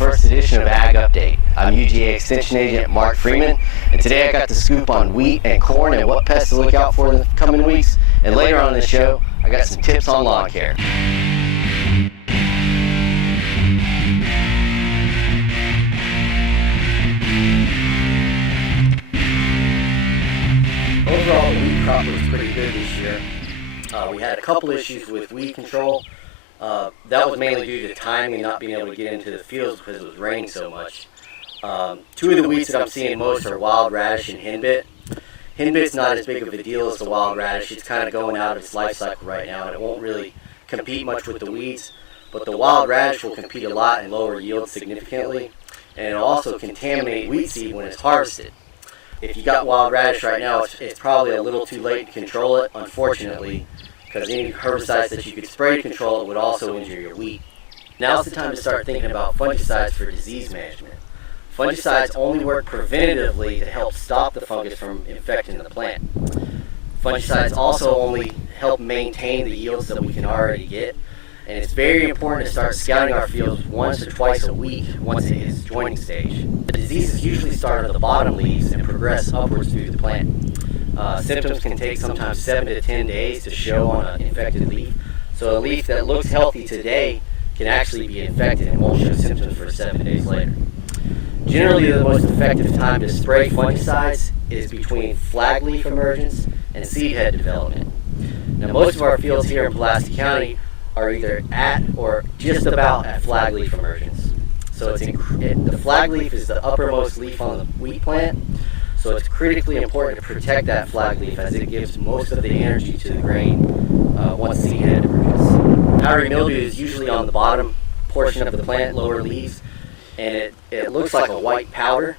first edition of Ag Update. I'm UGA Extension Agent Mark Freeman, and today I got the scoop on wheat and corn and what pests to look out for in the coming weeks. And later on in the show, I got some tips on lawn care. Overall, the wheat crop was pretty good this year. We had a couple issues with weed control. That was mainly due to timing and not being able to get into the fields because it was raining so much. Two of the weeds that I'm seeing most are wild radish and henbit. Henbit's not as big of a deal as the wild radish. It's kind of going out of its life cycle right now, and it won't really compete much with the weeds. But the wild radish will compete a lot and lower yields significantly, and it'll also contaminate wheat seed when it's harvested. If you got wild radish right now, it's probably a little too late to control it, unfortunately, because any herbicides that you could spray to control it would also injure your wheat. Now's the time to start thinking about fungicides for disease management. Fungicides only work preventatively to help stop the fungus from infecting the plant. Fungicides also only help maintain the yields that we can already get, and it's very important to start scouting our fields once or twice a week once it hits joining stage. The diseases usually start at the bottom leaves and progress upwards through the plant. Symptoms can take sometimes 7 to 10 days to show on an infected leaf, so a leaf that looks healthy today can actually be infected and won't show symptoms for 7 days later. Generally, the most effective time to spray fungicides is between flag leaf emergence and seed head development. Now, most of our fields here in Pulaski County are either at or just about at flag leaf emergence. So the flag leaf is the uppermost leaf on the wheat plant, so it's critically important to protect that flag leaf as it gives most of the energy to the grain once seed head emerges. Powdery mildew is usually on the bottom portion of the plant, lower leaves, and it looks like a white powder.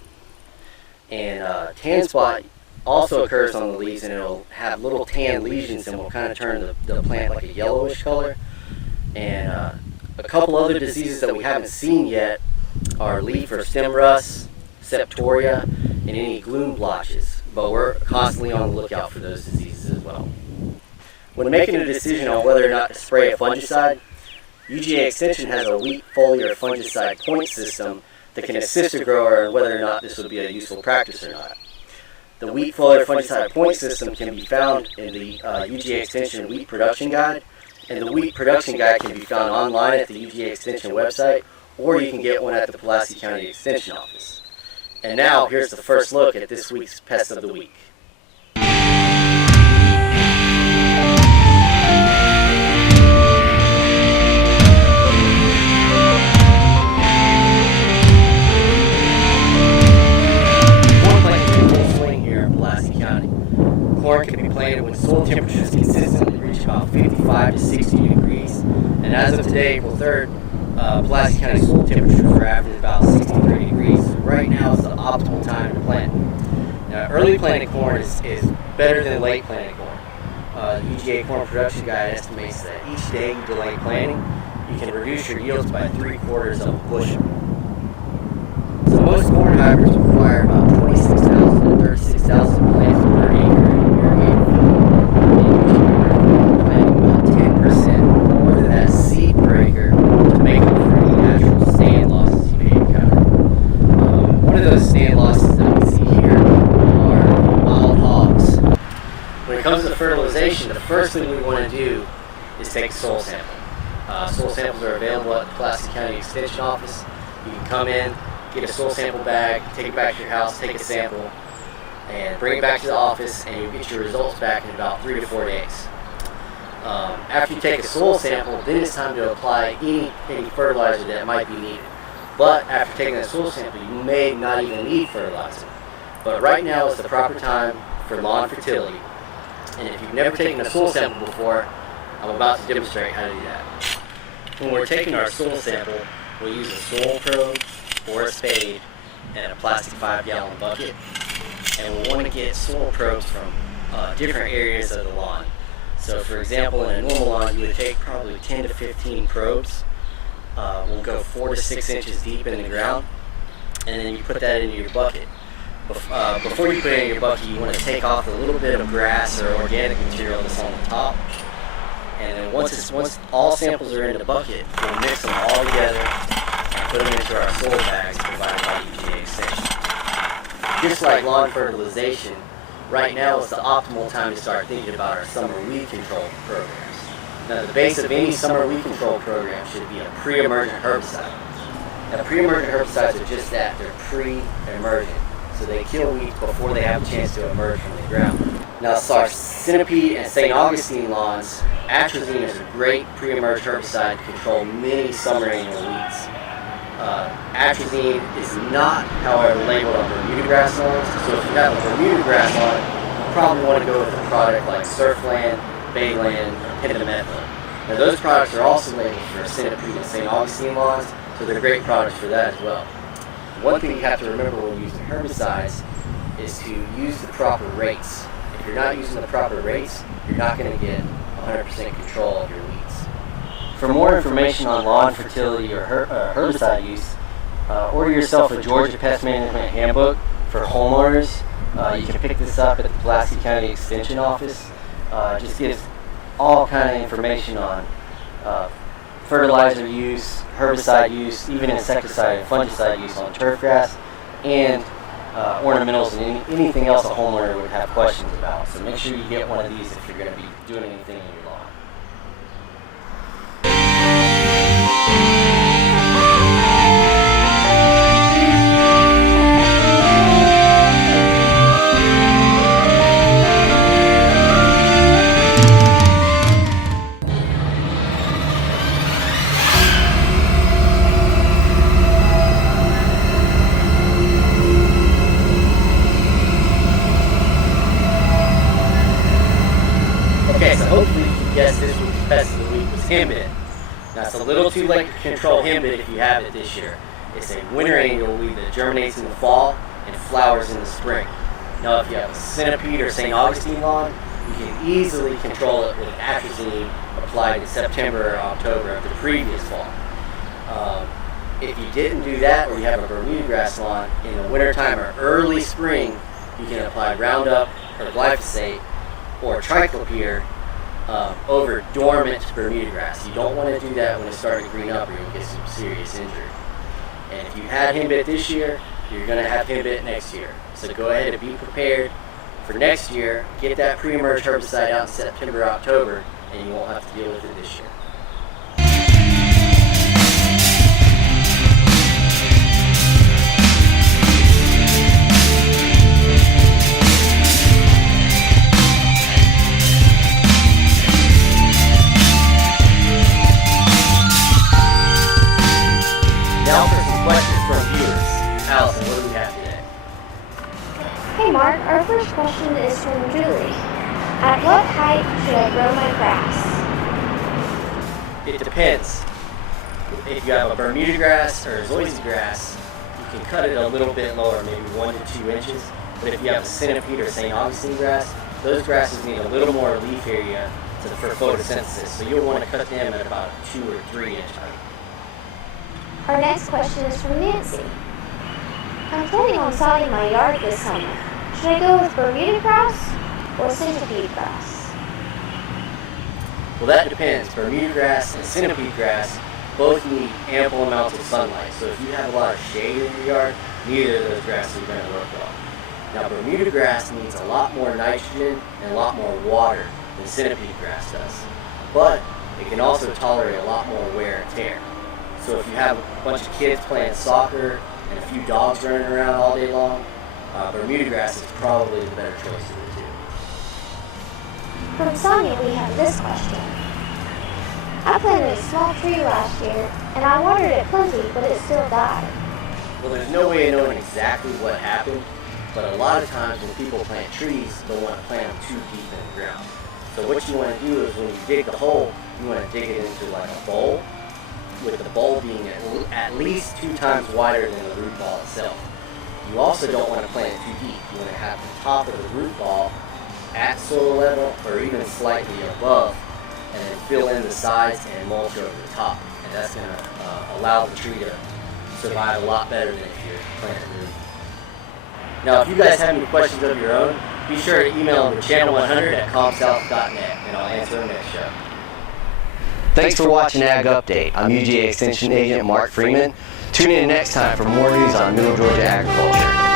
And tan spot also occurs on the leaves, and it'll have little tan lesions and will kind of turn the plant like a yellowish color. And a couple other diseases that we haven't seen yet are leaf or stem rust, septoria, and any gloom blotches, but we're constantly on the lookout for those diseases as well. When making a decision on whether or not to spray a fungicide, UGA Extension has a wheat foliar fungicide point system that can assist a grower on whether or not this would be a useful practice or not. The wheat foliar fungicide point system can be found in the UGA Extension Wheat Production Guide, and the Wheat Production Guide can be found online at the UGA Extension website, or you can get one at the Pulaski County Extension Office. And now, here's the first look at this week's Pest of the Week. Corn planting is in full swing here in Pulaski County. Corn can be planted when soil temperatures consistently reach about 55 to 60 degrees. And as of today, April 3rd, Pulaski County soil temperatures are averaging about 63 degrees. Right now is the optimal time to plant. Now, early planted corn is better than late planted corn. The UGA Corn Production Guide estimates that each day you delay planting, you can reduce your yields by 3/4 of a bushel. So most corn hybrids require about 26,000 to 36,000 plants per acre in an irrigated field. Planting about 10% more than that seed per acre to make up for any natural stand losses you may encounter. One of those stand losses that we see here are wild hogs. When it comes to fertilization, the first thing we want to do is take a soil sample. Soil samples are available at the Pulaski County Extension Office. You can come in, get a soil sample bag, take it back to your house, take a sample, and bring it back to the office, and you'll get your results back in about 3 to 4 days. After you take a soil sample, then it's time to apply any fertilizer that might be needed. But after taking a soil sample, you may not even need fertilizer. But right now is the proper time for lawn fertility. And if you've never taken a soil sample before, I'm about to demonstrate how to do that. When we're taking our soil sample, we'll use a soil probe or a spade and a plastic 5-gallon bucket. And we'll want to get soil probes from different areas of the lawn. So for example, in a normal lawn, you would take probably 10 to 15 probes. We'll go 4 to 6 inches deep in the ground, and then you put that into your bucket. Before you put it in your bucket, you want to take off a little bit of grass or organic material that's on the top. And then once all samples are in the bucket, we'll mix them all together put them into our soil bags provided by UGA Extension. Just like lawn fertilization, right now is the optimal time to start thinking about our summer weed control programs. Now, the base of any summer weed control program should be a pre-emergent herbicide. Now, pre-emergent herbicides are just that, they're pre-emergent. So they kill weeds before they have a chance to emerge from the ground. Now, so our Centipede and St. Augustine lawns, atrazine is a great pre-emergent herbicide to control many summer annual weeds. Atrazine is not, however, labeled on Bermuda grass lawns, so if you have a Bermuda grass lawn, you probably want to go with a product like Surfland, Bayland, or Pendimethalin. Now, those products are also labeled for Centipede and St. Augustine lawns, so they're great products for that as well. One thing you have to remember when using herbicides is to use the proper rates. If you're not using the proper rates, you're not going to get 100% control of your weeds. For more information on lawn fertility or herbicide use, order yourself a Georgia Pest Management Handbook for homeowners. You can pick this up at the Pulaski County Extension Office. It just gives all kind of information on fertilizer use, herbicide use, even insecticide and fungicide use on turf grass, and ornamentals and anything else a homeowner would have questions about. So make sure you get one of these if you're going to be doing anything in your lawn. Okay, so hopefully you can guess this week's pest of the week was henbit. Now, it's a little too late to control henbit if you have it this year. It's a winter annual weed that germinates in the fall and flowers in the spring. Now, if you have a Centipede or St. Augustine lawn, you can easily control it with atrazine applied in September or October of the previous fall. If you didn't do that, or you have a Bermuda grass lawn, in the wintertime or early spring, you can apply Roundup or glyphosate or triclopyr over dormant Bermuda grass. You don't want to do that when it's starting to green up or you'll get some serious injury. And if you had henbit this year, you're going to have henbit next year. So go ahead and be prepared for next year. Get that pre-emerge herbicide out in September, October, and you won't have to deal with it this year. Now for some questions from viewers. Allison, what do we have today? Hey Mark, our first question is from Julie. At what height should I grow my grass? It depends. If you have a Bermuda grass or a Zoysia grass, you can cut it a little bit lower, maybe 1 to 2 inches. But if you have a Centipede or St. Augustine grass, those grasses need a little more leaf area for photosynthesis. So you'll want to cut them at about 2 or 3 inch height. Our next question is from Nancy. I'm planning on sodding my yard this summer. Should I go with Bermuda grass or Centipede grass? Well, that depends. Bermuda grass and Centipede grass both need ample amounts of sunlight. So if you have a lot of shade in your yard, neither of those grasses are going to work well. Now, Bermuda grass needs a lot more nitrogen and a lot more water than Centipede grass does. But it can also tolerate a lot more wear and tear. So if you have a bunch of kids playing soccer and a few dogs running around all day long, Bermuda grass is probably the better choice of the two. From Sonia, we have this question. I planted a small tree last year, and I watered it plenty, but it still died. Well, there's no way of knowing exactly what happened, but a lot of times when people plant trees, they'll want to plant them too deep in the ground. So what you want to do is when you dig the hole, you want to dig it into like a bowl, with the bowl being at least 2 times wider than the root ball itself. You also don't want to plant it too deep. You want to have the top of the root ball at soil level or even slightly above, and then fill in the sides and mulch over the top. And that's going to allow the tree to survive a lot better than if you're planting root. Now, if you guys have any questions of your own, be sure to email them to channel100@comsouth.net, and I'll answer them next show. Thanks for watching Ag Update. I'm UGA Extension Agent Mark Freeman. Tune in next time for more news on Middle Georgia agriculture.